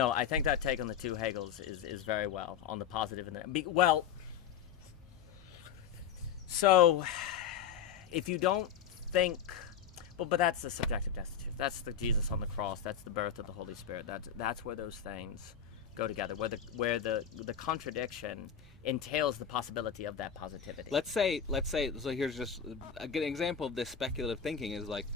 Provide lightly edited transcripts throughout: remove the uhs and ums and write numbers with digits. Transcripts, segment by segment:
No, I think that take on the two Hegels is very well on the positive and well. So, if you don't think, but that's the subjective destitute. That's the Jesus on the cross. That's the birth of the Holy Spirit. That's where those things go together. Where the contradiction entails the possibility of that positivity. Let's say. So here's just a good example of this speculative thinking is like,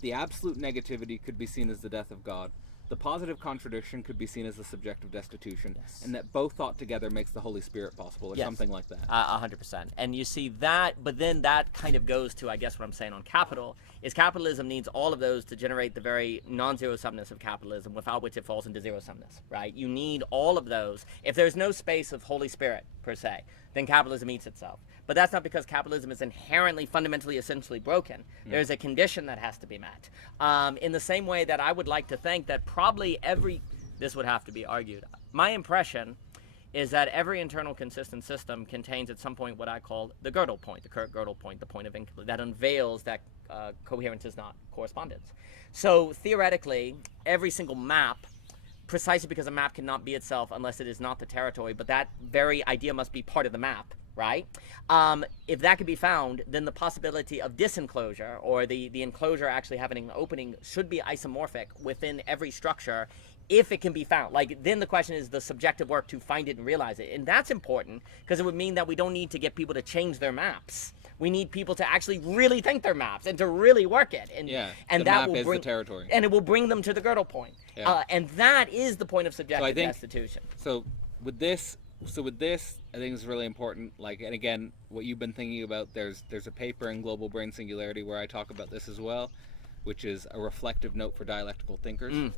the absolute negativity could be seen as the death of God. The positive contradiction could be seen as the subjective destitution, Yes. and that both thought together makes the Holy Spirit possible, or Yes. something like that. 100%. And you see that, but then that kind of goes to, I guess, what I'm saying on capital, is capitalism needs all of those to generate the very non-zero sumness of capitalism, without which it falls into zero sumness, right? You need all of those. If there's no space of Holy Spirit, per se, then capitalism eats itself. But that's not because capitalism is inherently, fundamentally, essentially broken. There's a condition that has to be met. In the same way that I would like to think that probably this would have to be argued. My impression is that every internal consistent system contains at some point what I call the Gödel point, the Kurt Gödel point, the point of that unveils that coherence is not correspondence. So theoretically, every single map, precisely because a map cannot be itself unless it is not the territory, but that very idea must be part of the map, right? If that can be found, then the possibility of disenclosure, or the enclosure actually having an opening, should be isomorphic within every structure, if it can be found. Like, then the question is the subjective work to find it and realize it. And that's important, because it would mean that we don't need to get people to change their maps. We need people to actually really think their maps and to really work it. And, and the that map will is bring the territory. And it will bring them to the Gödel point. Yeah. And that is the point of subjective destitution. So with this, I think it's really important. Like, and again, what you've been thinking about, there's a paper in Global Brain Singularity where I talk about this as well, which is a reflective note for dialectical thinkers,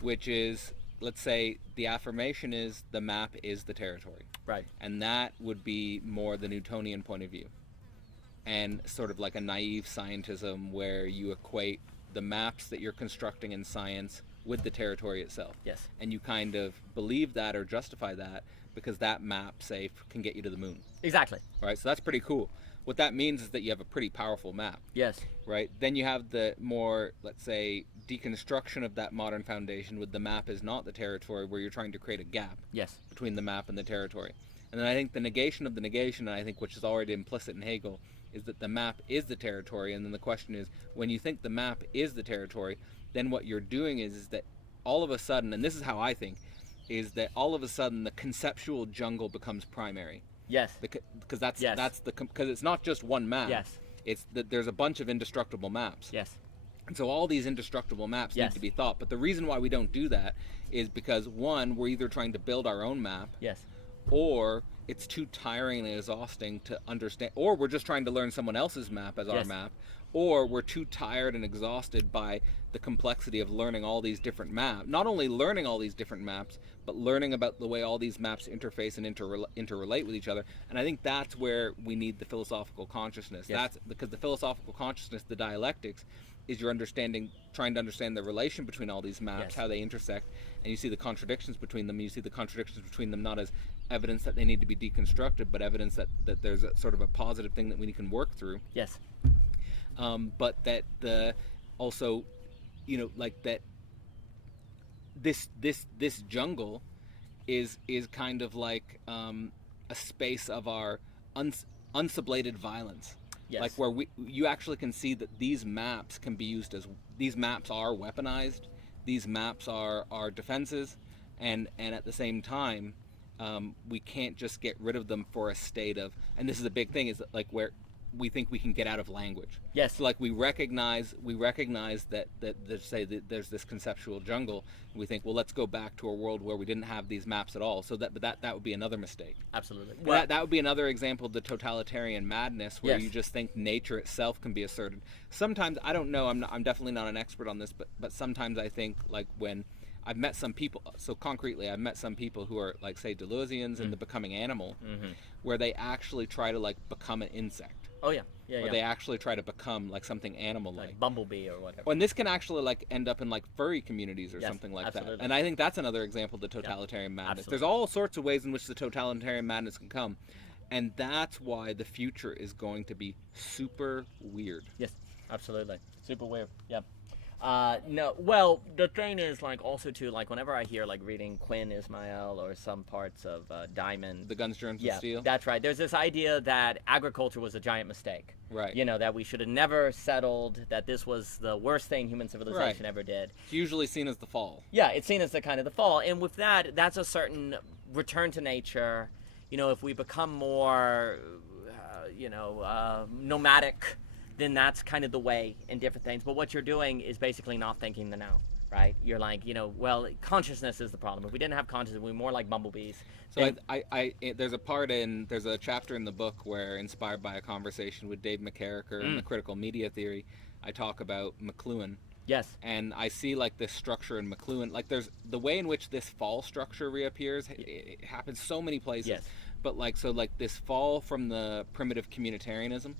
which is, let's say the affirmation is the map is the territory. Right. And that would be more the Newtonian point of view. And sort of like a naive scientism where you equate the maps that you're constructing in science with the territory itself. Yes. And you kind of believe that or justify that because that map, say, can get you to the moon. Exactly. Right? So that's pretty cool. What that means is that you have a pretty powerful map. Yes. Right? Then you have the more, let's say, deconstruction of that modern foundation with the map is not the territory, where you're trying to create a gap. Yes. Between the map and the territory. And then I think the negation of the negation, and I think which is already implicit in Hegel, is that the map is the territory. And then the question is, when you think the map is the territory, then what you're doing is that all of a sudden, and this is how I think, is that all of a sudden the conceptual jungle becomes primary. Yes. Because because it's not just one map. Yes. It's that there's a bunch of indestructible maps. Yes. And so all these indestructible maps need to be thought. But the reason why we don't do that is because, one, we're either trying to build our own map. Yes. Or it's too tiring and exhausting to understand, or we're just trying to learn someone else's map as our map, or we're too tired and exhausted by the complexity of learning all these different maps. Not only learning all these different maps, but learning about the way all these maps interface and interrelate with each other. And I think that's where we need the philosophical consciousness. Yes. That's because the philosophical consciousness, the dialectics, is your understanding, trying to understand the relation between all these maps, how they intersect, and you see the contradictions between them. You see the contradictions between them not as evidence that they need to be deconstructed, but evidence that there's a sort of a positive thing that we can work through. Yes. But that also, like that this jungle is kind of like a space of our unsublated violence. Yes. Like where you actually can see that these maps can be used as, these maps are weaponized, these maps are defenses, and at the same time, we can't just get rid of them for a state of, and this is a big thing, is that like where we think we can get out of language. Yes. So like we recognize that there's this conceptual jungle. And we think, well, let's go back to a world where we didn't have these maps at all. So that would be another mistake. Absolutely. Well, that would be another example of the totalitarian madness, where Yes. you just think nature itself can be asserted. Sometimes, I don't know, I'm definitely not an expert on this, but sometimes I think, like, when I've met some people, so concretely I've met some people who are like, say, Deleuzians in the Becoming Animal, where they actually try to like become an insect. Oh yeah. Or they actually try to become like something animal-like. Like bumblebee or whatever. And this can actually like end up in like furry communities or something like absolutely. that. And I think that's another example of the totalitarian madness. Absolutely. There's all sorts of ways in which the totalitarian madness can come. And that's why the future is going to be super weird. Yes, absolutely. Super weird. Yeah. No, well, the thing is, like, also too, like, whenever I hear, like, reading Quinn Ismail or some parts of Diamond, The Guns, Germs, yeah, and Steel. that's right. There's this idea that agriculture was a giant mistake. Right. You know, that we should have never settled, that this was the worst thing human civilization ever did. It's usually seen as the fall. Yeah, it's seen as the kind of the fall. And with that, that's a certain return to nature. You know, if we become more, nomadic, then that's kind of the way in different things. But what you're doing is basically not thinking the now, right? You're like, well, consciousness is the problem. If we didn't have consciousness, we'd be more like bumblebees. So there's a chapter in the book where, inspired by a conversation with Dave McCarricker in the critical media theory, I talk about McLuhan. Yes. And I see like this structure in McLuhan, like there's the way in which this fall structure reappears. It happens so many places. Yes. But like this fall from the primitive communitarianism,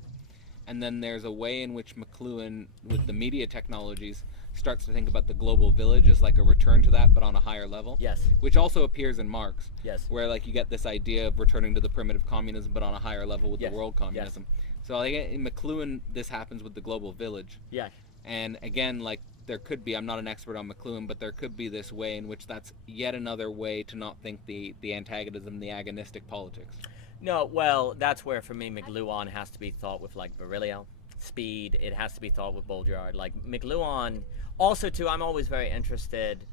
and then there's a way in which McLuhan, with the media technologies, starts to think about the global village as like a return to that, but on a higher level. Yes. Which also appears in Marx. Yes. Where like you get this idea of returning to the primitive communism, but on a higher level with the world communism. Yes. So like in McLuhan, this happens with the global village. Yeah. And again, like there could be, I'm not an expert on McLuhan, but there could be this way in which that's yet another way to not think the antagonism, the agonistic politics. No, well, that's where, for me, McLuhan has to be thought with, like, Berillio, Speed. It has to be thought with Baudrillard. Like, McLuhan, also, too, I'm always very interested.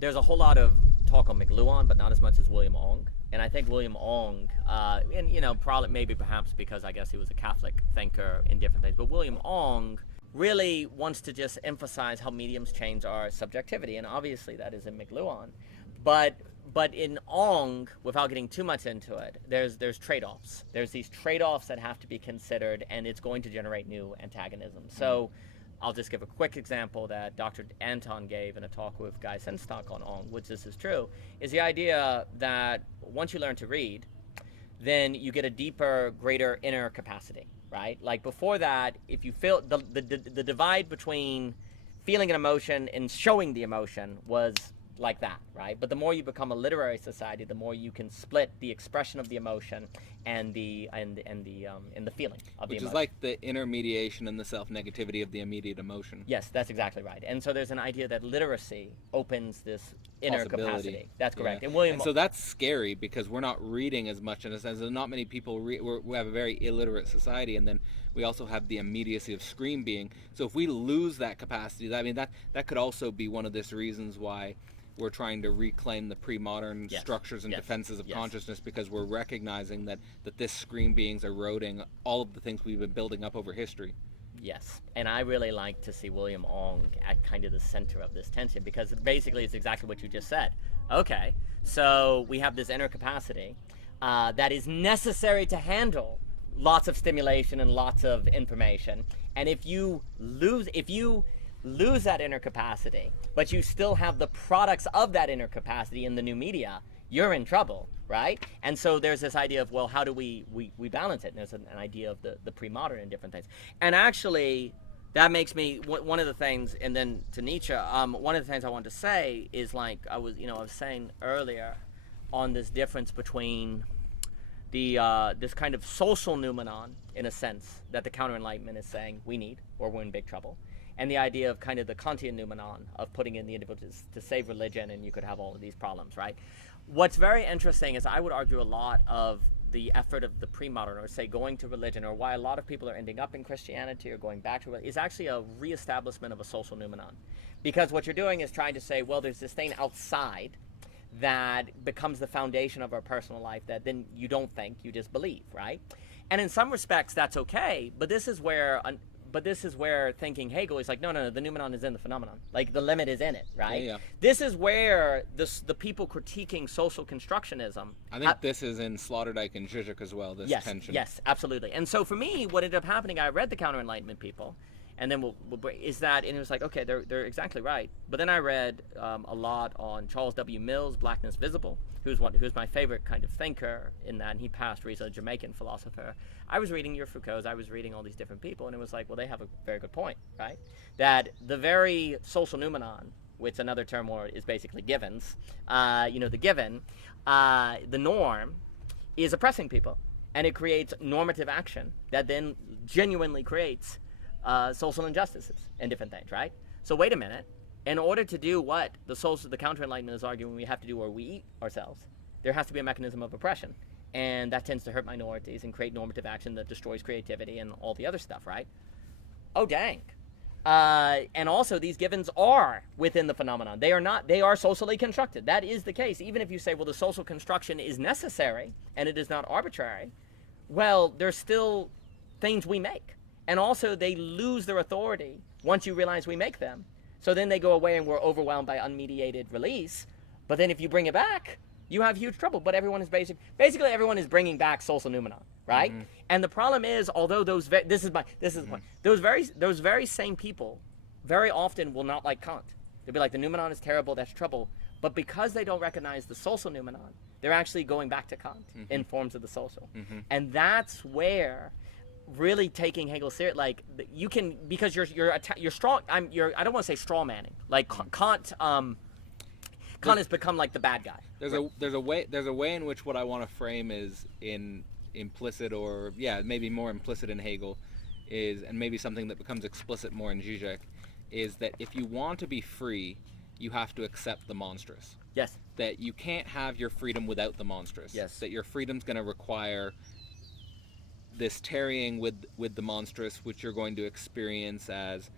There's a whole lot of talk on McLuhan, but not as much as William Ong. And I think William Ong, probably, maybe perhaps because I guess he was a Catholic thinker in different things, but William Ong really wants to just emphasize how mediums change our subjectivity, and obviously that is in McLuhan. But in Ong, without getting too much into it, there's trade-offs. There's these trade-offs that have to be considered, and it's going to generate new antagonisms. So I'll just give a quick example that Dr. Anton gave in a talk with Guy Senstock on Ong, which this is true, is the idea that once you learn to read, then you get a deeper, greater inner capacity, right? Like before that, if you feel the divide between feeling an emotion and showing the emotion was like that, right? But the more you become a literary society, the more you can split the expression of the emotion and the feeling of the emotion. Which is like the intermediation and the self-negativity of the immediate emotion. Yes, that's exactly right. And so there's an idea that literacy opens this inner capacity. That's correct. Yeah. And so that's scary because we're not reading as much in a sense. There's not many people we have a very illiterate society, and then we also have the immediacy of screen being. So if we lose that capacity, I mean that could also be one of the reasons why we're trying to reclaim the pre-modern structures and defenses of consciousness, because we're recognizing that this screen being's eroding all of the things we've been building up over history. Yes, and I really like to see William Ong at kind of the center of this tension, because basically it's exactly what you just said. Okay, so we have this inner capacity that is necessary to handle lots of stimulation and lots of information, and if you lose that inner capacity, but you still have the products of that inner capacity in the new media, you're in trouble, right? And so there's this idea of, well, how do we balance it? And there's an idea of the pre-modern and different things. And actually, that makes me, one of the things, and then to Nietzsche, one of the things I wanted to say is, like, I was saying earlier on this difference between this kind of social noumenon, in a sense, that the counter-enlightenment is saying we need, or we're in big trouble, and the idea of kind of the Kantian noumenon of putting in the individual to save religion, and you could have all of these problems, right? What's very interesting is I would argue a lot of the effort of the pre-modern, or say going to religion, or why a lot of people are ending up in Christianity or going back to it, is actually a reestablishment of a social noumenon. Because what you're doing is trying to say, well, there's this thing outside that becomes the foundation of our personal life that then you don't think, you just believe, right? And in some respects, that's okay, but this is where thinking Hegel is like, no, the noumenon is in the phenomenon. Like, the limit is in it, right? Yeah. This is where the people critiquing social constructionism... I think this is in Sloterdijk and Zizek as well, this tension. Yes, absolutely. And so for me, what ended up happening, I read the Counter-Enlightenment people, and then is that, and it was like, okay, they're exactly right. But then I read a lot on Charles W. Mills' Blackness Visible, who's my favorite kind of thinker in that, and he passed recently, a Jamaican philosopher. I was reading your Foucault's, I was reading all these different people, and it was like, well, they have a very good point, right? That the very social noumenon, which another term word is basically givens, the given, the norm, is oppressing people. And it creates normative action that then genuinely creates social injustices and different things, right? So wait a minute. In order to do what the counter-enlightenment is arguing we have to do, or we eat ourselves, there has to be a mechanism of oppression. And that tends to hurt minorities and create normative action that destroys creativity and all the other stuff, right? Oh, dang. And also, these givens are within the phenomenon. They are not. They are socially constructed. That is the case. Even if you say, well, the social construction is necessary and it is not arbitrary, well, there's still things we make. And also, they lose their authority once you realize we make them. So then they go away and we're overwhelmed by unmediated release. But then if you bring it back, you have huge trouble. But everyone is basically everyone is bringing back social noumenon, right? Mm-hmm. And the problem is, although those very same people very often will not like Kant. They'll be like, the noumenon is terrible, that's trouble. But because they don't recognize the social noumenon, they're actually going back to Kant in forms of the social. And that's where really taking Hegel serious, like you can, because you're strong. I don't want to say straw manning. Like Kant has become like the bad guy. There's a way in which what I want to frame is in implicit, or maybe more implicit in Hegel, is, and maybe something that becomes explicit more in Zizek, is that if you want to be free, you have to accept the monstrous. Yes. That you can't have your freedom without the monstrous. Yes. That your freedom's going to require this tarrying with the monstrous, which you're going to experience as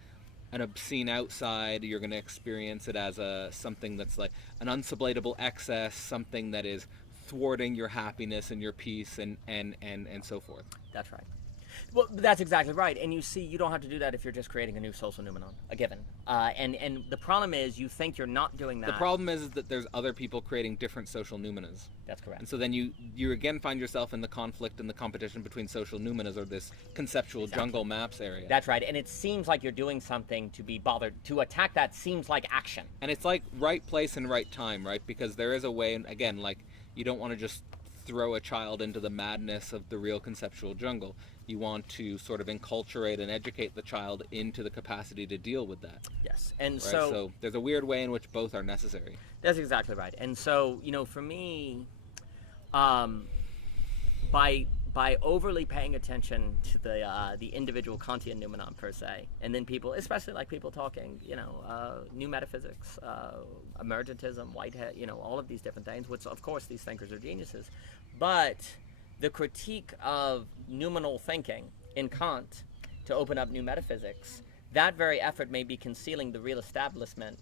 an obscene outside. You're going to experience it as something that's like an unsublatable excess, something that is thwarting your happiness and your peace and so forth. That's right. Well, that's exactly right. And you see, you don't have to do that if you're just creating a new social noumenon, a given. And the problem is, you think you're not doing that. The problem is that there's other people creating different social noumenas. That's correct. And so then you again find yourself in the conflict and the competition between social noumenas, or this conceptual jungle maps area. That's right. And it seems like you're doing something to be bothered. To attack that seems like action. And it's like right place and right time, right? Because there is a way, and again, like, you don't want to just throw a child into the madness of the real conceptual jungle. You want to sort of enculturate and educate the child into the capacity to deal with that. Yes. And right? so So there's a weird way in which both are necessary. That's exactly right. And so, for me, by overly paying attention to the individual Kantian noumenon per se, and then people, especially like people talking, new metaphysics, emergentism, Whitehead, all of these different things, which of course these thinkers are geniuses, but the critique of noumenal thinking in Kant to open up new metaphysics, that very effort may be concealing the reestablishment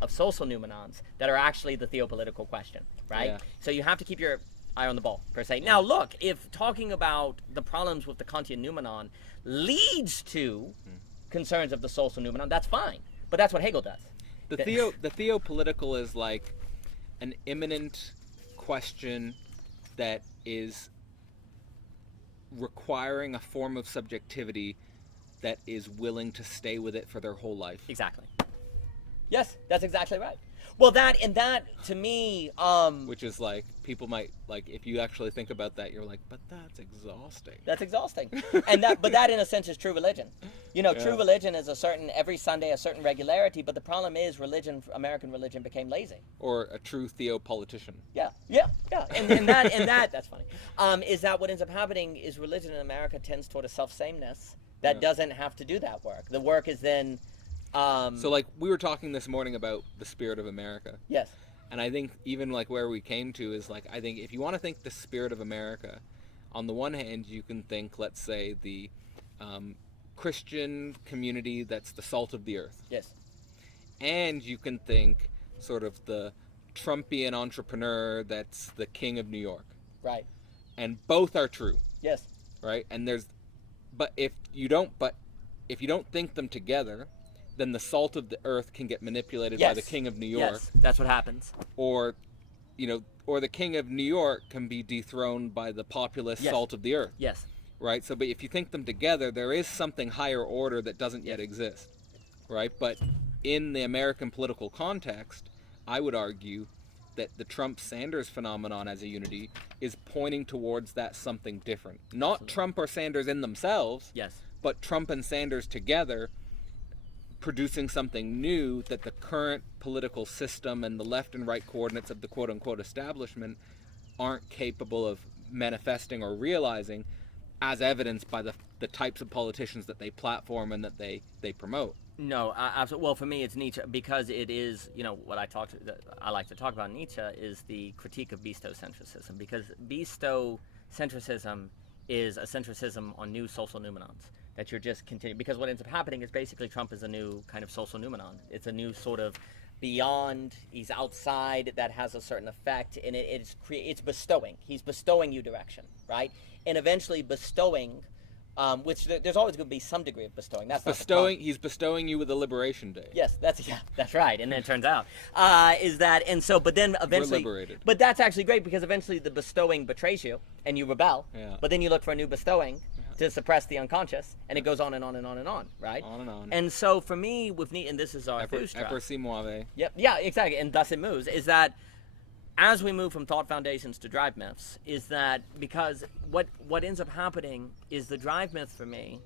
of social noumenons that are actually the theopolitical question, right? Yeah. So you have to keep your eye on the ball, per se. Now, look, if talking about the problems with the Kantian noumenon leads to concerns of the social noumenon, that's fine. But that's what Hegel does. The theopolitical is like an imminent question that is requiring a form of subjectivity that is willing to stay with it for their whole life. Exactly. Yes, that's exactly right. Well, that to me, which is like, people might, like, if you actually think about that, you're like, but that's exhausting. That's exhausting. But that in a sense is true religion. True religion is every Sunday a certain regularity, but the problem is American religion became lazy. Or a true theopolitician. Yeah. And that that's funny. Is that what ends up happening is religion in America tends toward a self-sameness that doesn't have to do that work. The work is then so like we were talking this morning about the spirit of America. Yes. And I think even like where we came to is like, I think if you want to think the spirit of America, on the one hand you can think, let's say, the Christian community that's the salt of the earth. Yes. And you can think sort of the Trumpian entrepreneur that's the king of New York. Right. And both are true. Yes. Right? And but if you don't think them together, then the salt of the earth can get manipulated by the king of New York. Yes, that's what happens. Or the king of New York can be dethroned by the populist salt of the earth. Yes. Right? So, but if you think them together, there is something higher order that doesn't yet exist. Right? But in the American political context, I would argue that the Trump-Sanders phenomenon as a unity is pointing towards that something different. Not Absolutely. Trump or Sanders in themselves, but Trump and Sanders together producing something new that the current political system and the left and right coordinates of the quote-unquote establishment aren't capable of manifesting or realizing. as evidenced by the types of politicians that they platform and that they promote. No, absolutely. Well, for me, it's Nietzsche because it is, what I like to talk about Nietzsche is the critique of beastocentrism, because beastocentrism is a centricism on new social noumenons that you're just continuing. Because what ends up happening is basically Trump is a new kind of social noumenon. It's a new sort of beyond, he's outside, that has a certain effect, and it's bestowing. He's bestowing you direction, right? And eventually bestowing, which there's always going to be some degree of bestowing. That's bestowing. He's bestowing you with a liberation day. Yes, that's right. And then it turns out but then eventually, we're liberated. But that's actually great because eventually the bestowing betrays you and you rebel. Yeah. But then you look for a new bestowing to suppress the unconscious, and it goes on and on and on and on, right? On and on. And so for me, with Nietzsche, and this is our Eper si muove. Yep. Yeah, exactly. And thus it moves. Is that as we move from thought foundations to drive myths, is that because what ends up happening is the drive myth for me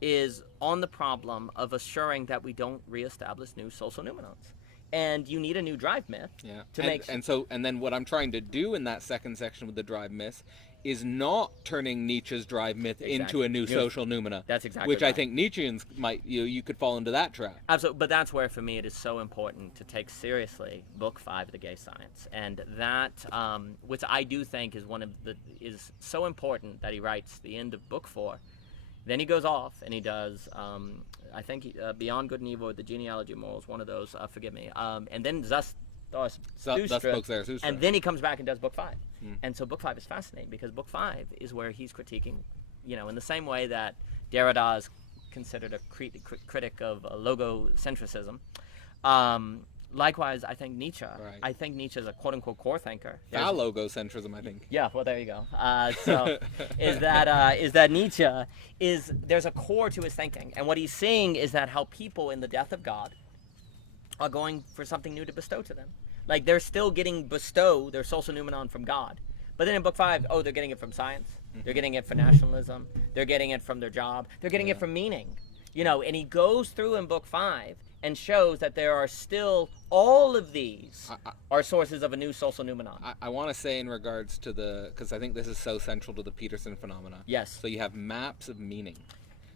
is on the problem of assuring that we don't reestablish new social noumenons. And you need a new drive myth to make... And then what I'm trying to do in that second section with the drive myth is not turning Nietzsche's drive myth into a new social noumena. That's exactly which right. I think Nietzscheans might, you could fall into that trap. Absolutely, but that's where for me it is so important to take seriously Book 5 of the Gay Science, and that, which I do think is so important that he writes the end of Book 4. Then he goes off and he does, I think, Beyond Good and Evil, or The Genealogy of Morals, one of those, forgive me, and then thus Zarathustra. And then he comes back and does Book 5. And so Book 5 is fascinating because Book 5 is where he's critiquing, in the same way that Derrida is considered a critic of logocentrism. Likewise, I think Nietzsche. Right. I think Nietzsche is a quote-unquote core thinker. Phallogocentrism, I think. Yeah, well, there you go. So is that Nietzsche there's a core to his thinking. And what he's seeing is that how people in the death of God are going for something new to bestow to them. Like, they're still getting bestowed their social noumenon from God. But then in Book 5, they're getting it from science. They're getting it from nationalism. They're getting it from their job. They're getting it from meaning. And he goes through in Book 5 and shows that there are still all of these are sources of a new social noumenon. I want to say in regards to because I think this is so central to the Peterson phenomena. Yes. So you have maps of meaning.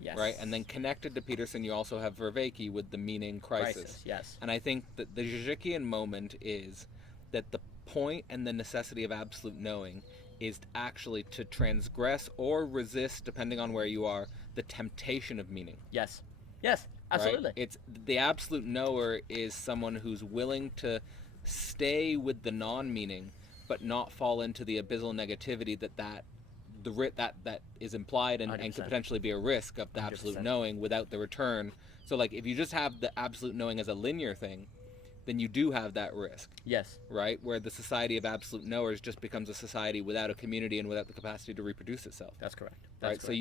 Yes. Right? And then connected to Peterson, you also have Vervaeke with the meaning crisis. Yes. And I think that the Zizkian moment is that the point and the necessity of absolute knowing is actually to transgress or resist, depending on where you are, the temptation of meaning. Yes. Yes, absolutely. Right? It's the absolute knower is someone who's willing to stay with the non-meaning, but not fall into the abyssal negativity that is implied and could potentially be a risk of the absolute 100%. knowing without the return. So, like, if you just have the absolute knowing as a linear thing, then you do have that risk. Yes. Right? Where the society of absolute knowers just becomes a society without a community and without the capacity to reproduce itself. That's correct. Right? So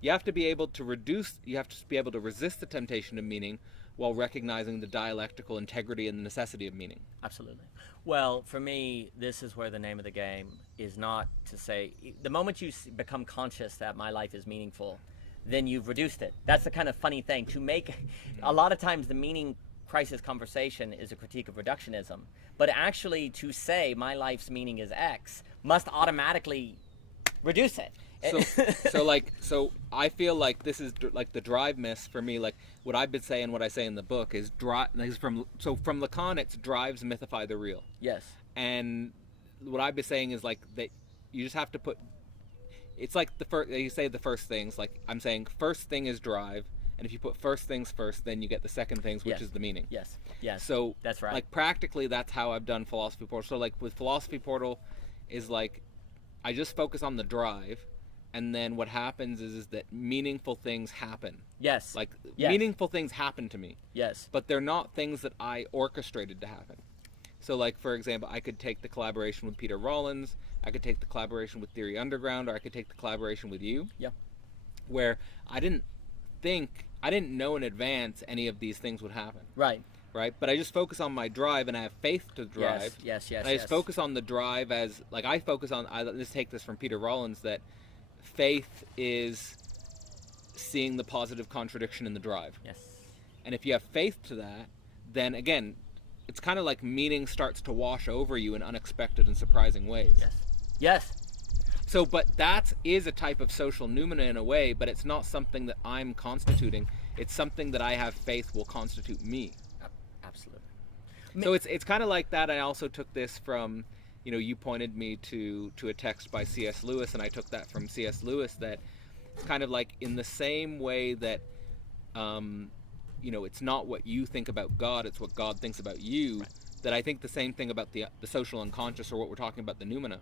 you have to be able to resist the temptation of meaning while recognizing the dialectical integrity and the necessity of meaning. Absolutely. Well, for me, this is where the name of the game is not to say, the moment you become conscious that my life is meaningful, then you've reduced it. That's the kind of funny thing. To make, a lot of times the meaning crisis conversation is a critique of reductionism, but actually to say my life's meaning is X must automatically reduce it. So I feel like this is like the drive myth for me. Like what I've been saying, what I say in the book is from Lacan, it's drives mythify the real. Yes. And what I've been saying is like that you just have to put. It's like you say the first things. Like I'm saying, first thing is drive, and if you put first things first, then you get the second things, which is the meaning. Yes. Yes. So that's right. Like practically, that's how I've done Philosophy Portal. So like with Philosophy Portal, is like I just focus on the drive. And then what happens is that meaningful things happen. Yes. Like, meaningful things happen to me. Yes. But they're not things that I orchestrated to happen. So, like, for example, I could take the collaboration with Peter Rollins, I could take the collaboration with Theory Underground, or I could take the collaboration with you. Yeah. Where I didn't know in advance any of these things would happen. Right. Right? But I just focus on my drive, and I have faith to drive. Yes. And I just focus on the drive as, like, I just take this from Peter Rollins, that faith is seeing the positive contradiction in the drive. Yes. And if you have faith to that, then again, it's kind of like meaning starts to wash over you in unexpected and surprising ways. Yes. Yes. So, but that is a type of social noumena in a way, but it's not something that I'm constituting. It's something that I have faith will constitute me. Absolutely. So it's kind of like that. I also took this from, you pointed me to a text by C.S. Lewis, and I took that from C.S. Lewis, that it's kind of like in the same way that, it's not what you think about God, it's what God thinks about you. Right. That I think the same thing about the social unconscious, or what we're talking about, the noumena.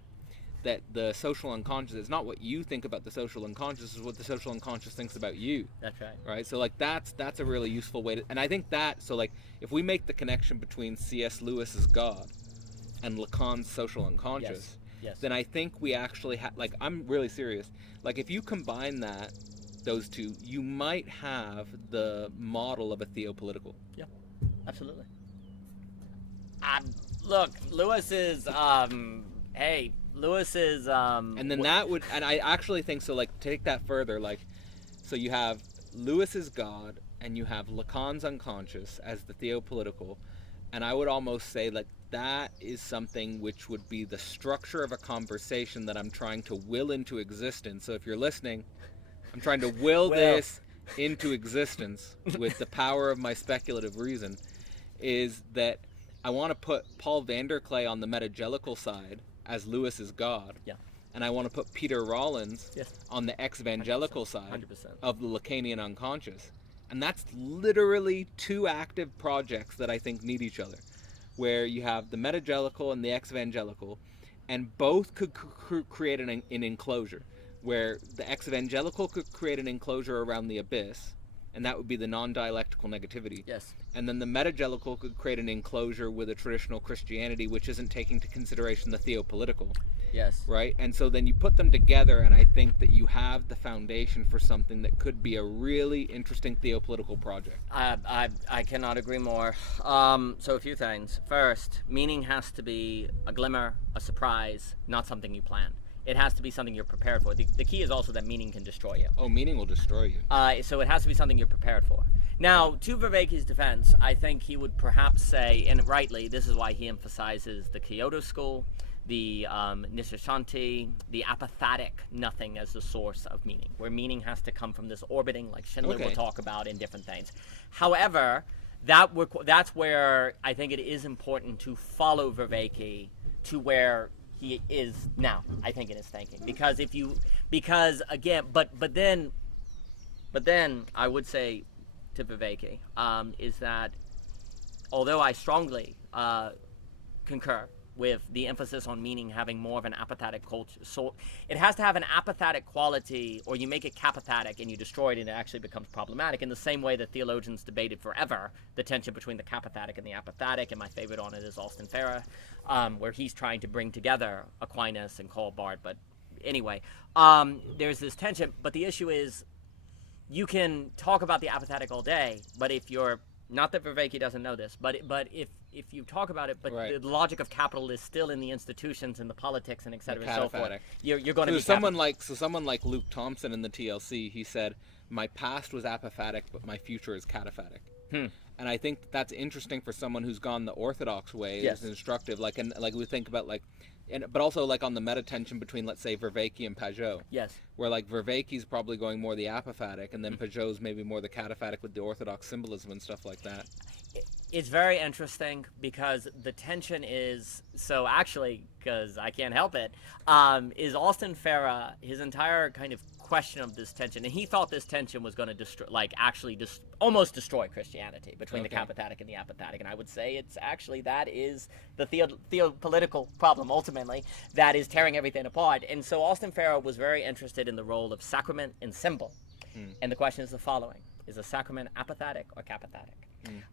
That the social unconscious is not what you think about the social unconscious, is what the social unconscious thinks about you. That's right. Right? So like that's a really useful way to, and I think that, so like if we make the connection between C.S. Lewis's God and Lacan's social unconscious, Yes. then I think we actually have, like, I'm really serious, like if you combine those two, you might have the model of a theopolitical. Yeah, absolutely. Look, Lewis is Lewis is and then that would, and I actually think so, like, take that further, like, so you have Lewis's God and you have Lacan's unconscious as the theopolitical, and I would almost say, like, that is something which would be the structure of a conversation that I'm trying to will into existence. So if you're listening, I'm trying to will this into existence with the power of my speculative reason, is that I want to put Paul Vanderklay on the metagelical side as Lewis's God. Yeah. And I want to put Peter Rollins on the ex-evangelical side 100%. of the Lacanian unconscious. And that's literally two active projects that I think need each other, where you have the metagelical and the ex-evangelical, and both could create an enclosure, where the ex-evangelical could create an enclosure around the abyss, and that would be the non-dialectical negativity. Yes. And then the metagelical could create an enclosure with a traditional Christianity, which isn't taking into consideration the theopolitical. Yes. Right? And so then you put them together, and I think that you have the foundation for something that could be a really interesting theopolitical project. I cannot agree more. So a few things. First, meaning has to be a glimmer, a surprise, not something you plan. It has to be something you're prepared for. The key is also that meaning can destroy you. Oh, meaning will destroy you. So it has to be something you're prepared for. Now, to Vervaeke's defense, I think he would perhaps say, and rightly, this is why he emphasizes the Kyoto school, the Nishishanti, the apathatic nothing as the source of meaning, where meaning has to come from this orbiting, like Schindler will talk about in different things. However, that's where I think it is important to follow Vervaeke to where he is now, I think, in his thinking, but then I would say to Vervaeke is that although I strongly concur with the emphasis on meaning having more of an apathetic culture, so it has to have an apathetic quality, or you make it capathetic and you destroy it and it actually becomes problematic, in the same way that theologians debated forever the tension between the capathetic and the apathetic, and my favorite on it is Austin Farrer, where he's trying to bring together Aquinas and Karl Barth. But anyway, there's this tension, but the issue is you can talk about the apathetic all day, but if you're, not that Vervaeke doesn't know this, but if you talk about it, but the logic of capital is still in the institutions and the politics and et cetera and so forth, you're going to be someone like Luke Thompson in the TLC, he said, my past was apophatic, but my future is cataphatic. And I think that's interesting for someone who's gone the orthodox way. It's instructive, like we think about, like, but also like on the meta tension between, let's say, Vervaeke and Pajot. Yes. Where like Vervaeke's probably going more the apophatic, and then Pajot's maybe more the cataphatic with the orthodox symbolism and stuff like that. It's very interesting because the tension is, so actually, because I can't help it, is Austin Farrer, his entire kind of question of this tension, and he thought this tension was going to destroy, like actually almost destroy Christianity between the capathetic and the apathetic, and I would say it's actually, that is the theopolitical problem ultimately that is tearing everything apart. And so Austin Farrer was very interested in the role of sacrament and symbol, and the question is the following: is a sacrament apathetic or capathetic?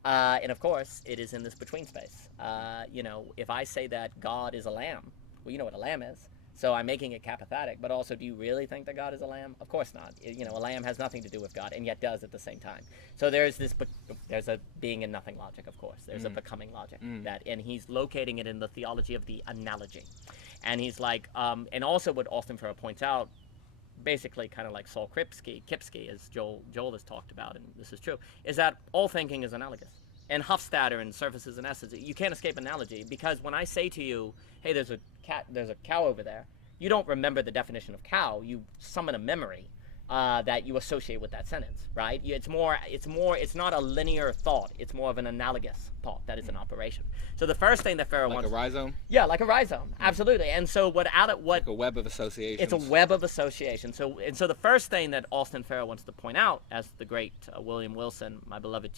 And of course, it is in this between space. If I say that God is a lamb, well, you know what a lamb is. So I'm making it capathetic, but also, do you really think that God is a lamb? Of course not. A lamb has nothing to do with God, and yet does at the same time. So there's a being and nothing logic, of course. There's a becoming logic, and he's locating it in the theology of the analogy. And he's like, and also what Austin Farrer points out, basically kind of like Saul Kipsky, as Joel has talked about, and this is true, is that all thinking is analogous. And Hofstadter and Surfaces and Essences, you can't escape analogy, because when I say to you, hey, there's a cow over there, you don't remember the definition of cow. You summon a memory that you associate with that sentence, right? It's not a linear thought. It's more of an analogous thought that is an operation. So the first thing that Farrow Like wants... a rhizome? Yeah, like a rhizome, absolutely. And so Like a web of associations. it's a web of association. So the first thing that Austin Farrow wants to point out, as the great William Wilson, my beloved,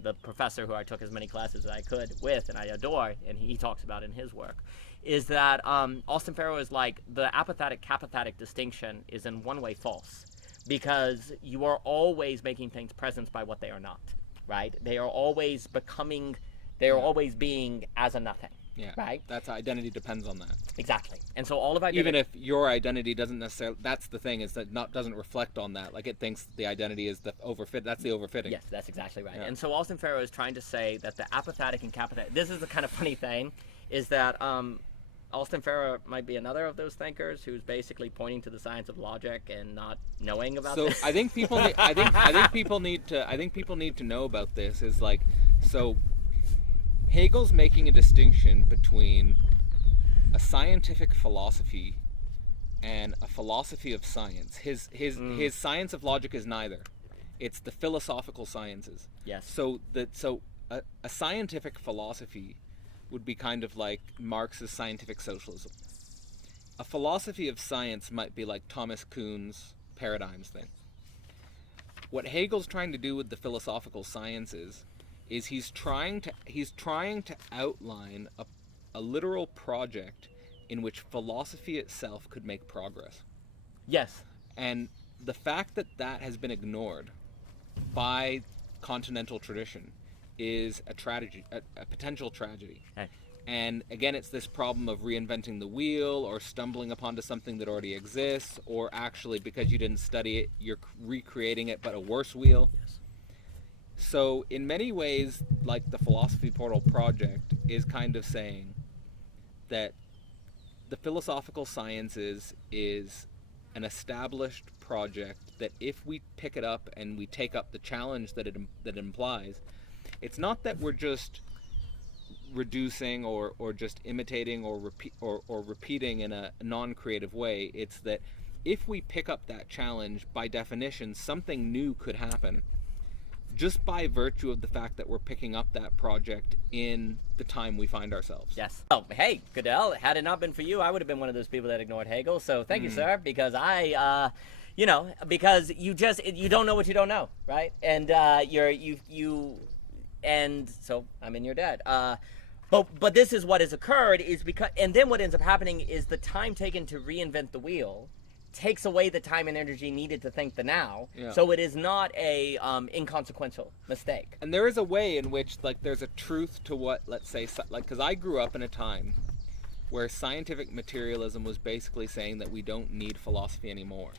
the professor who I took as many classes as I could with, and I adore, and he talks about in his work, is that Austin Farrow is like, the apathetic-capathetic distinction is in one way false, because you are always making things present by what they are not, right? They are always becoming, they are always being as a nothing. Yeah, right. That's identity depends on that. Exactly, and so all of identity. Even if your identity doesn't necessarily, that's the thing, is that doesn't reflect on that. Like, it thinks the identity is the overfit. That's the overfitting. Yes, that's exactly right. Yeah. And so Austin Farrow is trying to say that the apathetic and capathetic. This is the kind of funny thing, is that Austin Farrow might be another of those thinkers who's basically pointing to the science of logic and not knowing about this. So I think people, I think people need to know about this. Is like, so Hegel's making a distinction between a scientific philosophy and a philosophy of science. His science of logic is neither. It's the philosophical sciences. Yes. So a scientific philosophy would be kind of like Marx's scientific socialism. A philosophy of science might be like Thomas Kuhn's paradigms thing. What Hegel's trying to do with the philosophical sciences is he's trying to outline a literal project in which philosophy itself could make progress. Yes. And the fact that has been ignored by continental tradition is a tragedy, a potential tragedy. Okay. And again, it's this problem of reinventing the wheel, or stumbling upon something that already exists, or actually, because you didn't study it, you're recreating it, but a worse wheel. Yes. So in many ways, like, the Philosophy Portal project is kind of saying that the philosophical sciences is an established project that if we pick it up and we take up the challenge that it implies, it's not that we're just reducing or just imitating or repeating in a non-creative way. It's that if we pick up that challenge, by definition, something new could happen, just by virtue of the fact that we're picking up that project in the time we find ourselves. Yes. Oh, hey, Cadell, had it not been for you, I would have been one of those people that ignored Hegel. So thank you, sir, because because you don't know what you don't know, right? And and so I'm in your debt. But this is what has occurred, is because, and then what ends up happening is the time taken to reinvent the wheel takes away the time and energy needed to think the now. Yeah. So it is not a inconsequential mistake. And there is a way in which, like, there's a truth to what, let's say, like, because I grew up in a time where scientific materialism was basically saying that we don't need philosophy anymore.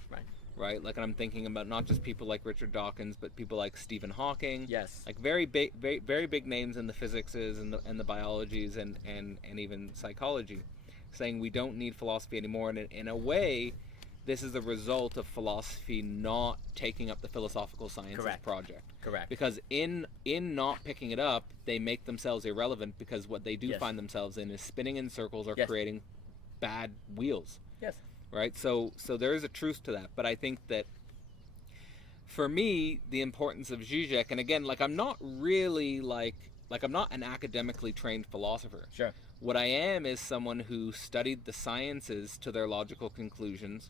Right? Like, and I'm thinking about not just people like Richard Dawkins, but people like Stephen Hawking. Yes. Like, very big names in the physicses and the biologies and even psychology, saying we don't need philosophy anymore. And in a way, this is a result of philosophy not taking up the philosophical sciences project. Correct. Because in not picking it up, they make themselves irrelevant, because what they do Yes. find themselves in is spinning in circles or Yes. creating bad wheels. Yes. Right? So there is a truth to that. But I think that, for me, the importance of Zizek, and again, like, I'm not really like I'm not an academically trained philosopher. Sure. What I am is someone who studied the sciences to their logical conclusions,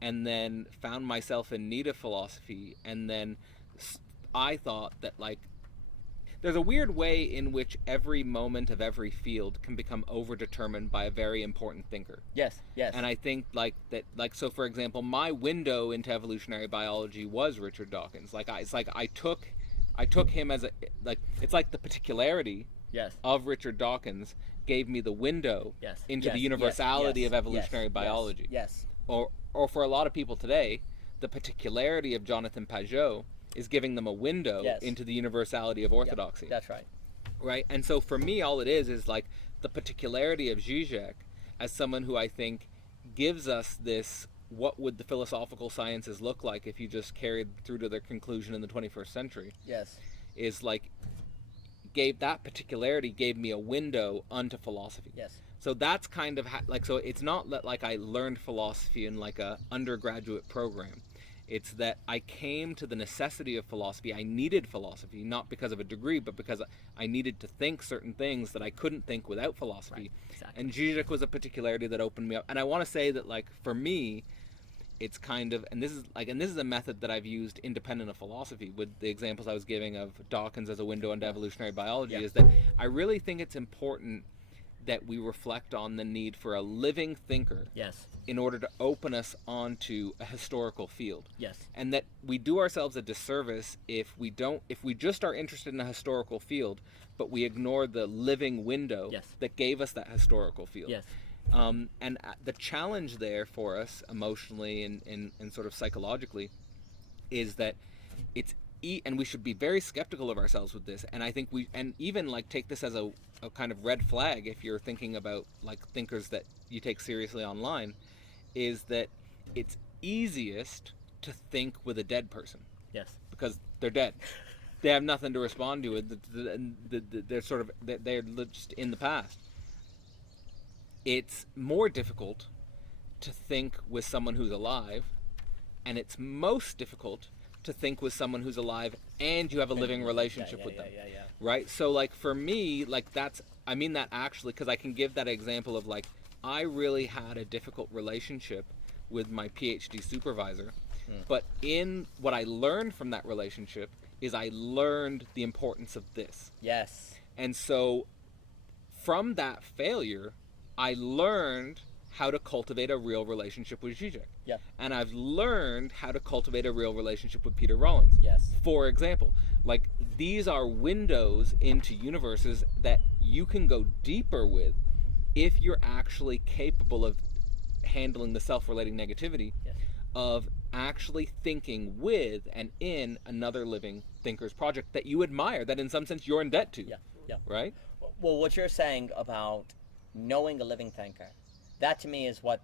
and then found myself in need of philosophy, and then I thought that, like, there's a weird way in which every moment of every field can become overdetermined by a very important thinker. Yes. Yes. And I think, like, that, like, so for example, my window into evolutionary biology was Richard Dawkins. Like, I took him as it's like the particularity Yes. of Richard Dawkins gave me the window Yes. into Yes. the universality Yes. of evolutionary Yes. biology. Yes. Or for a lot of people today, the particularity of Jonathan Pajot is giving them a window Yes. into the universality of orthodoxy. Yep. That's right. Right? And so for me, all it is like the particularity of Zizek as someone who I think gives us this, what would the philosophical sciences look like if you just carried through to their conclusion in the 21st century, Yes. is like, that particularity gave me a window unto philosophy. Yes. So that's kind of so it's not that like I learned philosophy in like a undergraduate program. It's that I came to the necessity of philosophy. I needed philosophy, not because of a degree, but because I needed to think certain things that I couldn't think without philosophy. Right, exactly. And Zizek was a particularity that opened me up. And I want to say that, like, for me, it's kind of, and this is a method that I've used independent of philosophy with the examples I was giving of Dawkins as a window into evolutionary biology, Yeah. is that I really think it's important that we reflect on the need for a living thinker Yes. in order to open us onto a historical field. Yes. And that we do ourselves a disservice if we just are interested in a historical field, but we ignore the living window Yes. that gave us that historical field. Yes. And the challenge there for us emotionally and sort of psychologically is that it's and we should be very skeptical of ourselves with this. And I think and even like take this as a kind of red flag if you're thinking about like thinkers that you take seriously online, is that it's easiest to think with a dead person. Yes. Because they're dead. They have nothing to respond to. They're sort of they're just in the past. It's more difficult to think with someone who's alive, and it's most difficult to think with someone who's alive and you have a living relationship with them. Yeah. Right? So like for me, like I mean that actually, because I can give that example of like I really had a difficult relationship with my PhD supervisor, but in what I learned from that relationship is I learned the importance of this. Yes. And so from that failure, I learned how to cultivate a real relationship with Zizek. Yeah. And I've learned how to cultivate a real relationship with Peter Rollins. Yes. For example, like these are windows into universes that you can go deeper with if you're actually capable of handling the self-relating negativity, Yes. of actually thinking with and in another living thinker's project that you admire, that in some sense you're in debt to. Yeah. Yeah. Right? Well, what you're saying about knowing a living thinker, that to me is what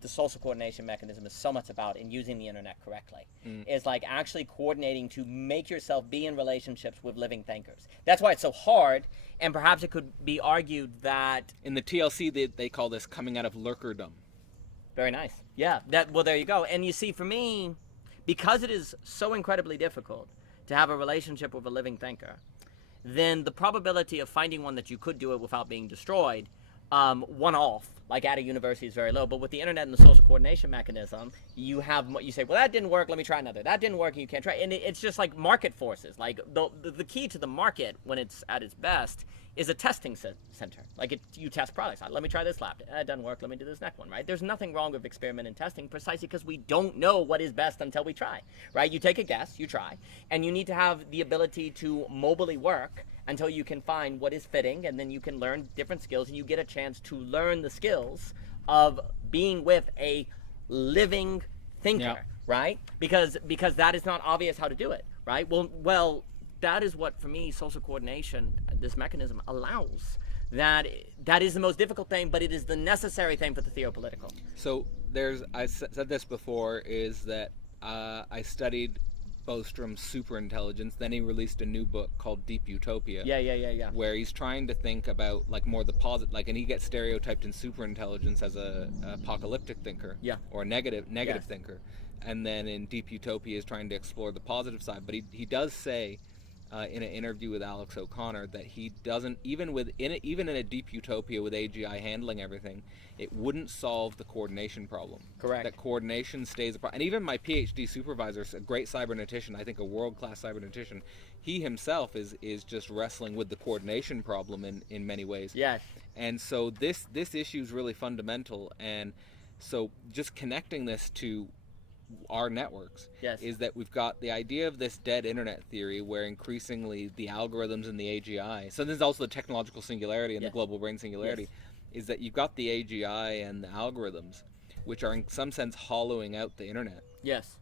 the social coordination mechanism is so much about in using the internet correctly. Is like actually coordinating to make yourself be in relationships with living thinkers. That's why it's so hard, and perhaps it could be argued that... In the TLC, they call this coming out of lurkerdom. Very nice. Yeah, well, there you go. And you see, for me, because it is so incredibly difficult to have a relationship with a living thinker, then the probability of finding one that you could do it without being destroyed, one-off, like at a university, is very low. But with the internet and the social coordination mechanism, you say, well, that didn't work, let me try another. That didn't work, and you can't try. And it's just like market forces. Like the key to the market, when it's at its best, is a testing center. Like you test products. Let me try this lab. It doesn't work, let me do this next one, right? There's nothing wrong with experiment and testing, precisely because we don't know what is best until we try, right? You take a guess, you try, and you need to have the ability to mobily work until you can find what is fitting, and then you can learn different skills, and you get a chance to learn the skills of being with a living thinker, right? Because that is not obvious how to do it, right? Well, that is what, for me, social coordination, this mechanism allows. That is the most difficult thing, but it is the necessary thing for the theopolitical. So I said this before, is that I studied Bostrom's superintelligence. Then he released a new book called Deep Utopia. Yeah. Where he's trying to think about like more the positive, like, and he gets stereotyped in superintelligence as a apocalyptic thinker, or a negative thinker. And then in Deep Utopia is trying to explore the positive side. But he does say in an interview with Alex O'Connor that he doesn't, even in a Deep Utopia with AGI handling everything, it wouldn't solve the coordination problem. Correct. That coordination stays a problem. And even my PhD supervisor, a great cybernetician, I think a world-class cybernetician, he himself is just wrestling with the coordination problem in many ways. Yes. And so this issue is really fundamental. And so just connecting this to our networks is that we've got the idea of this dead internet theory where increasingly the algorithms and the AGI, so there's also the technological singularity and the global brain singularity, is that you've got the AGI and the algorithms which are in some sense hollowing out the internet. Yes.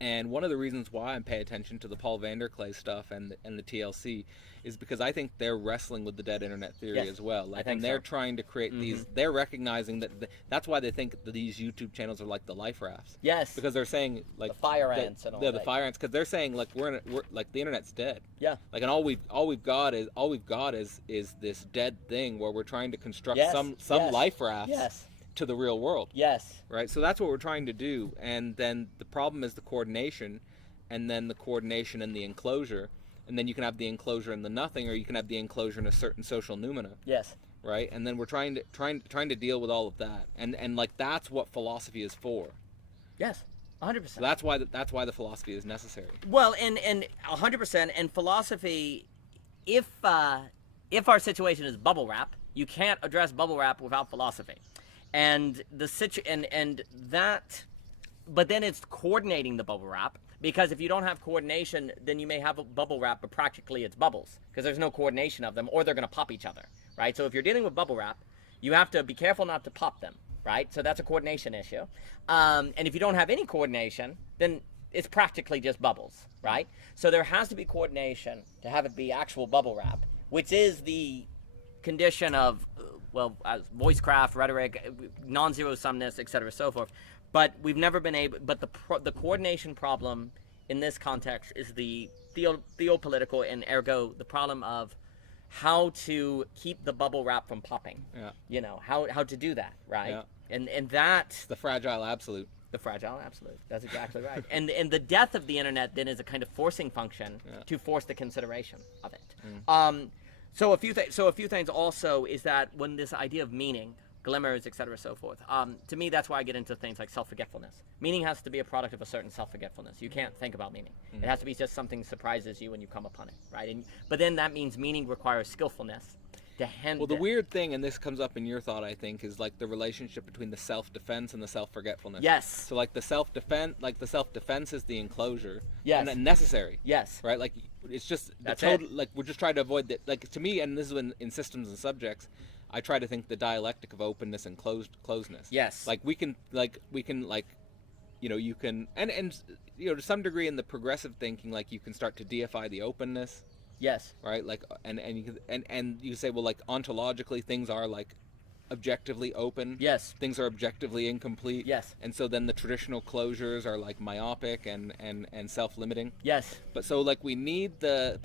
And one of the reasons why I pay attention to the Paul Vanderklay stuff and the TLC is because I think they're wrestling with the dead internet theory Yes, as well. Like, I think and they're so. trying to create these. They're recognizing that that's why they think that these YouTube channels are like the life rafts. Yes. Because they're saying like The fire ants and all the that. fire ants. Because they're saying like we're like the internet's dead. Yeah. Like, and all we've got is this dead thing where we're trying to construct Yes, some yes, life rafts yes. to the real world. Yes. Right. So that's what we're trying to do. And then the problem is the coordination, and then the coordination and the enclosure. And then you can have the enclosure and the nothing, or you can have the enclosure and a certain social noumena. Yes. Right. And then we're trying to deal with all of that. And like that's what philosophy is for. Yes. 100%. So that's why the philosophy is necessary. Well, and 100%, and philosophy, if our situation is bubble wrap, you can't address bubble wrap without philosophy, and but then it's coordinating the bubble wrap, because if you don't have coordination, then you may have a bubble wrap, but practically it's bubbles because there's no coordination of them, or they're going to pop each other, right? So if you're dealing with bubble wrap, you have to be careful not to pop them. Right, so that's a coordination issue, and if you don't have any coordination, then it's practically just bubbles, right? So there has to be coordination to have it be actual bubble wrap, which is the condition of, voicecraft, rhetoric, non-zero sumness, etc., so forth. But we've never been able. But the coordination problem in this context is the theopolitical, and ergo the problem of how to keep the bubble wrap from popping. Yeah. You know, how to do that, right? Yeah. And that's The fragile absolute. the fragile absolute. That's exactly right. And the death of the internet then is a kind of forcing function to force the consideration of it. So a few things also is that when this idea of meaning, glimmers, etc., so forth. To me, that's why I get into things like self-forgetfulness. Meaning has to be a product of a certain self-forgetfulness. You can't think about meaning. It has to be just something surprises you when you come upon it, right? But then that means meaning requires skillfulness to handle. Well, the weird thing, and this comes up in your thought, I think, is like the relationship between the self-defense and the self-forgetfulness. Yes. So like the self-defense is the enclosure. Yes. And necessary. Yes. Right. Like it's just That's total. it. Like we're just trying to avoid that. Like to me, and this is in systems and subjects, I try to think the dialectic of openness and closeness. Yes. Like we can you can and to some degree in the progressive thinking, like you can start to deify the openness. Yes. Right. Like and you say, well, like ontologically things are like objectively open. Yes. Things are objectively incomplete. Yes. And so then the traditional closures are like myopic and self-limiting. Yes. But so like you need the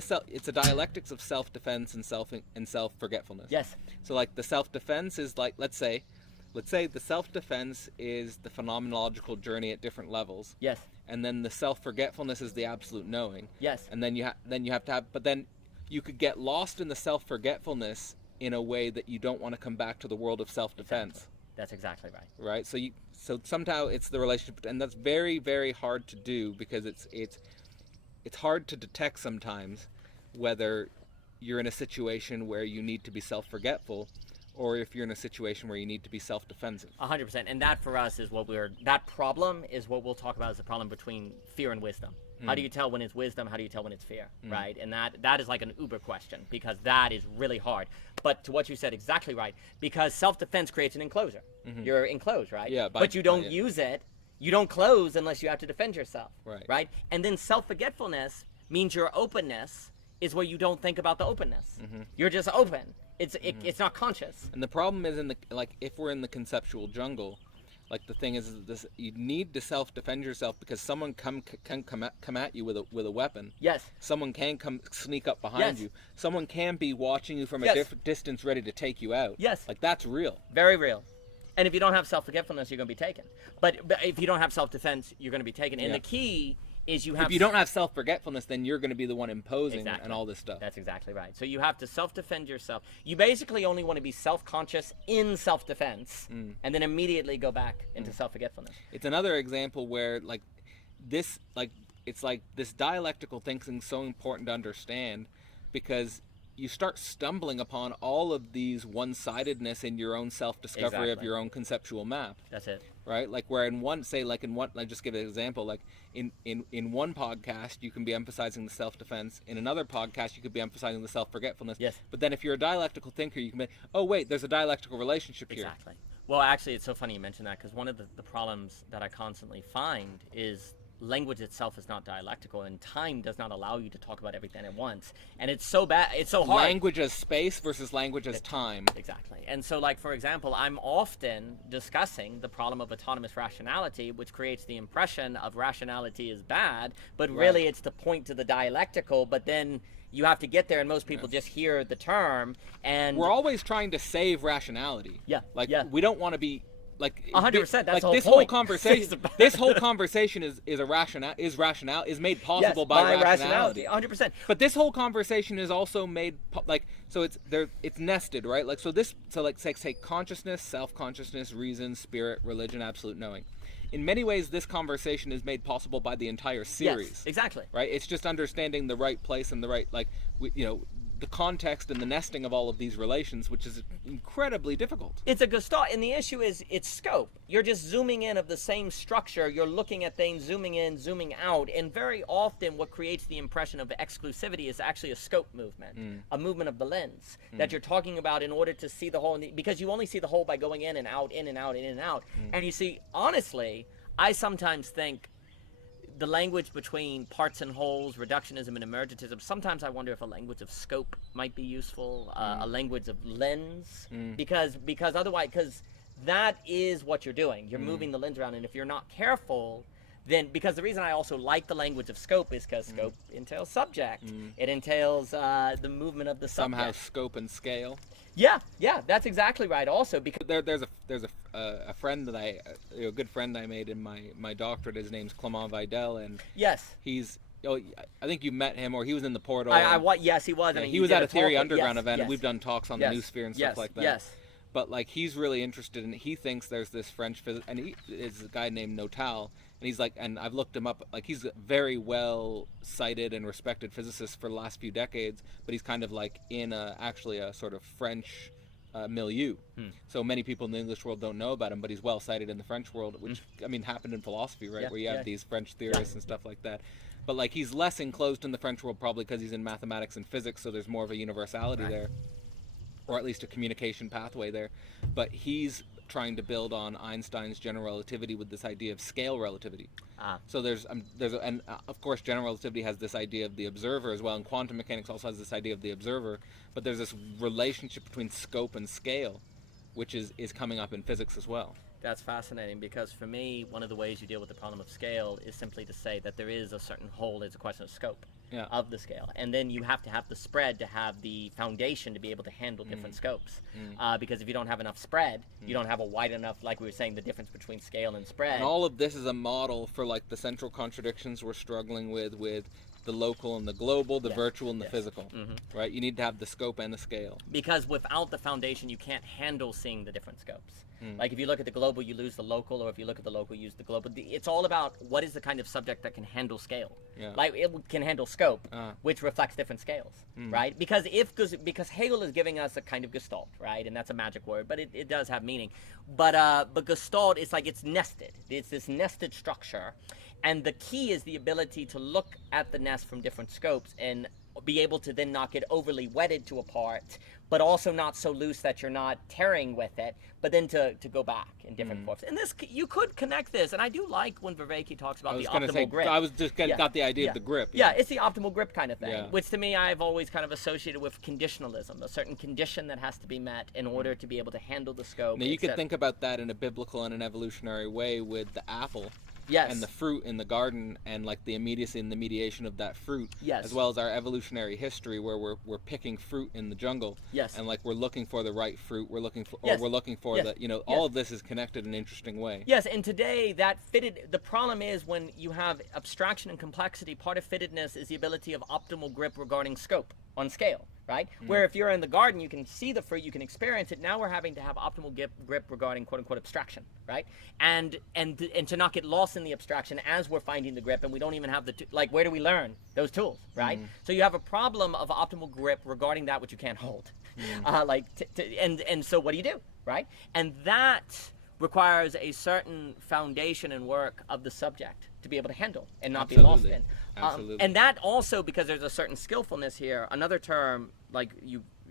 self. It's a dialectics of self-defense and self-forgetfulness. Yes. So like the self-defense is like let's say the self-defense is the phenomenological journey at different levels. Yes. And then the self-forgetfulness is the absolute knowing. Yes. And then you have to have, but then you could get lost in the self-forgetfulness in a way that you don't want to come back to the world of self-defense. Exactly. That's exactly right. Right. So somehow it's the relationship, and that's very, very hard to do because it's hard to detect sometimes whether you're in a situation where you need to be self-forgetful, or if you're in a situation where you need to be self-defensive. 100%. And that for us is that problem is what we'll talk about as the problem between fear and wisdom. How do you tell when it's wisdom? How do you tell when it's fear? Right? And that is like an uber question, because that is really hard. But to what you said, exactly right. Because self-defense creates an enclosure. You're enclosed, right? Yeah. But you don't use it. You don't close unless you have to defend yourself. Right. Right? And then self-forgetfulness means your openness is where you don't think about the openness. You're just open. It's not conscious. And the problem is if we're in the conceptual jungle, like the thing is this: you need to self-defend yourself because someone can come at you with a weapon. Yes. Someone can come sneak up behind you. Someone can be watching you from a different distance, ready to take you out. Yes. Like that's real. Very real. And if you don't have self-forgetfulness, you're going to be taken. But if you don't have self-defense, you're going to be taken. And the key is you have. If you don't have self-forgetfulness, then you're going to be the one imposing Exactly. and all this stuff. That's exactly right. So you have to self-defend yourself. You basically only want to be self-conscious in self-defense, and then immediately go back into self-forgetfulness. It's another example where this dialectical thinking is so important to understand, because you start stumbling upon all of these one-sidedness in your own self-discovery of Exactly. your own conceptual map. That's it. Right? Like where like just give an example, like in one podcast you can be emphasizing the self-defense, in another podcast you could be emphasizing the self-forgetfulness. Yes. But then if you're a dialectical thinker, you can be, oh wait, there's a dialectical relationship here. Exactly. Well, actually, it's so funny you mention that, because one of the problems that I constantly find is language itself is not dialectical, and time does not allow you to talk about everything at once. And it's so bad, it's so hard. Language as space versus language as time. Exactly. And so, like, for example, I'm often discussing the problem of autonomous rationality, which creates the impression of rationality is bad, but really it's to point to the dialectical, but then you have to get there, and most people just hear the term, and... We're always trying to save rationality. Yeah, Like, yeah. we don't want to be... Like 100%. That's like the whole this point. whole conversation. This whole conversation is made possible by rationality. 100%. But this whole conversation is also made so it's there. It's nested, right? Like say consciousness, self-consciousness, reason, spirit, religion, absolute knowing. In many ways, this conversation is made possible by the entire series. Yes, exactly. Right. It's just understanding the right place and the right the context and the nesting of all of these relations, which is incredibly difficult. It's a gestalt, and the issue is it's scope. You're just zooming in of the same structure. You're looking at things, zooming in, zooming out, and very often what creates the impression of exclusivity is actually a scope movement, a movement of the lens that you're talking about in order to see the whole, because you only see the whole by going in and out, in and out, in and out. And you see, honestly, I sometimes think the language between parts and wholes, reductionism and emergentism, sometimes I wonder if a language of scope might be useful, a language of lens, because otherwise, because that is what you're doing. You're moving the lens around, and if you're not careful, then, because the reason I also like the language of scope is because scope entails subject. It entails the movement of the subject. Somehow scope and scale. Yeah, that's exactly right. Also, because there's a friend that a good friend I made in my doctorate. His name's Clement Vidal, and yes, he's. I think you met him, or he was in the portal. Yes, he was. Yeah, and he was at a Theory talk, Underground event, yes, and we've done talks on the New Sphere and stuff like that. Yes. But like, he's really interested in. He thinks there's this French physicist, and he is a guy named Notal, and he's like, and I've looked him up. Like, he's a very well cited and respected physicist for the last few decades, but he's kind of like in actually a sort of French milieu. So many people in the English world don't know about him, but he's well cited in the French world, which I mean happened in philosophy, right? Where you have these French theorists and stuff like that. But like, he's less enclosed in the French world, probably because he's in mathematics and physics, so there's more of a universality there, or at least a communication pathway there. But he's trying to build on Einstein's general relativity with this idea of scale relativity. So and of course general relativity has this idea of the observer as well, and quantum mechanics also has this idea of the observer, but there's this relationship between scope and scale, which is coming up in physics as well. That's fascinating, because for me, one of the ways you deal with the problem of scale is simply to say that there is a certain whole, it's a question of scope of the scale. And then you have to have the spread to have the foundation to be able to handle different scopes. Because if you don't have enough spread, you don't have a wide enough, like we were saying, the difference between scale and spread. And all of this is a model for like the central contradictions we're struggling with the local and the global, the virtual and the physical, right? You need to have the scope and the scale. Because without the foundation, you can't handle seeing the different scopes. Like, if you look at the global, you lose the local, or if you look at the local, you use the global. It's all about what is the kind of subject that can handle scale. Like, it can handle scope, which reflects different scales, right? Because Hegel is giving us a kind of gestalt, right? And that's a magic word, but it does have meaning. But gestalt is like, it's nested. It's this nested structure. And the key is the ability to look at the nest from different scopes and be able to then not get overly wedded to a part, but also not so loose that you're not tarrying with it, but then to go back in different forms. And this, you could connect this, and I do like when Vervaeke talks about the optimal grip. I was just got the idea of the grip. Yeah, it's the optimal grip kind of thing, which to me I've always kind of associated with conditionalism, a certain condition that has to be met in order to be able to handle the scope. Now you could think about that in a biblical and an evolutionary way with the apple. Yes. And the fruit in the garden, and like the immediacy and the mediation of that fruit, as well as our evolutionary history where we're picking fruit in the jungle, and like we're looking for the right fruit, we're looking for the all of this is connected in an interesting way. Yes, and today that fitted, the problem is when you have abstraction and complexity, part of fittedness is the ability of optimal grip regarding scope on scale. Right? Where if you're in the garden, you can see the fruit, you can experience it. Now we're having to have optimal grip regarding quote unquote abstraction, right? And to not get lost in the abstraction as we're finding the grip, and we don't even have like, where do we learn those tools, right? So you have a problem of optimal grip regarding that which you can't hold. And so what do, right? And that requires a certain foundation and work of the subject to be able to handle and not be lost in. Absolutely. And that also, because there's a certain skillfulness here, another term, like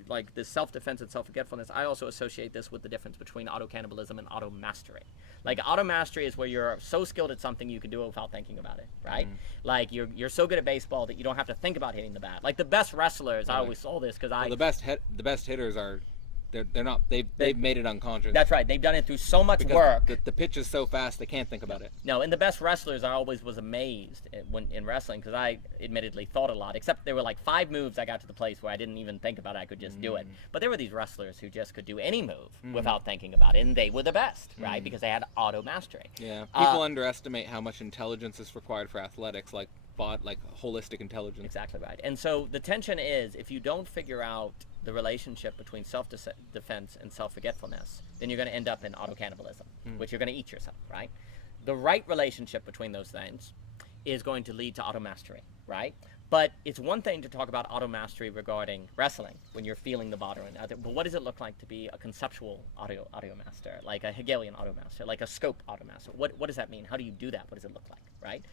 like this self-defense and self-forgetfulness, I also associate this with the difference between auto-cannibalism and auto-mastery. Like auto-mastery is where you're so skilled at something you can do it without thinking about it, right? Like you're so good at baseball that you don't have to think about hitting the bat. Like the best wrestlers, I always saw this because the best hitters are. They're not. They've made it unconscious. That's right. They've done it through so much because work. The pitch is so fast they can't think about it. No, and the best wrestlers, I always was amazed when in wrestling because I admittedly thought a lot. Except there were like 5 moves I got to the place where I didn't even think about it. I could just do it. But there were these wrestlers who just could do any move without thinking about it, and they were the best, right? Because they had auto mastery. Yeah. People underestimate how much intelligence is required for athletics, like holistic intelligence. Exactly right. And so the tension is if you don't figure out the relationship between self-defense and self-forgetfulness, then you're going to end up in auto-cannibalism, which you're going to eat yourself, right? The right relationship between those things is going to lead to auto-mastery, right? But it's one thing to talk about auto-mastery regarding wrestling when you're feeling the body. But what does it look like to be a conceptual auto-master, like a Hegelian auto-master, like a scope auto-master? What does that mean? How do you do that? What does it look like, right?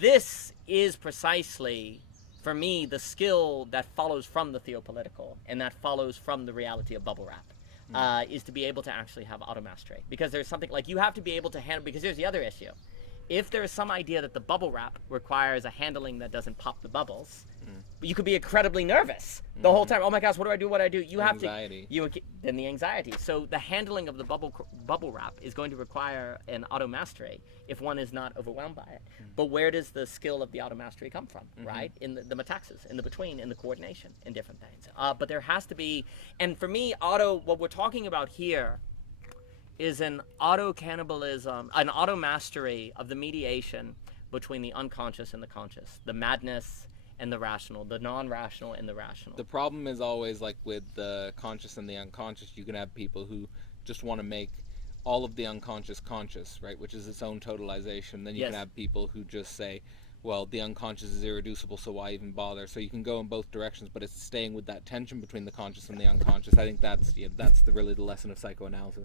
This is precisely, for me, the skill that follows from the theopolitical and that follows from the reality of bubble wrap, is to be able to actually have auto-mastery. Because there's something, like you have to be able to handle, because here's the other issue. If there is some idea that the bubble wrap requires a handling that doesn't pop the bubbles, you could be incredibly nervous the whole time. Oh my gosh, what do I do? What do I do? You have anxiety. Then the anxiety. So the handling of the bubble wrap is going to require an auto mastery if one is not overwhelmed by it. But where does the skill of the auto mastery come from? Right, in the metaxas, in the between, in the coordination, in different things. But there has to be, and for me, what we're talking about here is an auto-cannibalism, an auto-mastery of the mediation between the unconscious and the conscious, the madness and the rational, the non-rational and the rational. The problem is always, like with the conscious and the unconscious, you can have people who just want to make all of the unconscious conscious, right, which is its own totalization. Then you can have people who just say, well, the unconscious is irreducible, so why even bother? So you can go in both directions, but it's staying with that tension between the conscious and the unconscious. I think that's really the lesson of psychoanalysis.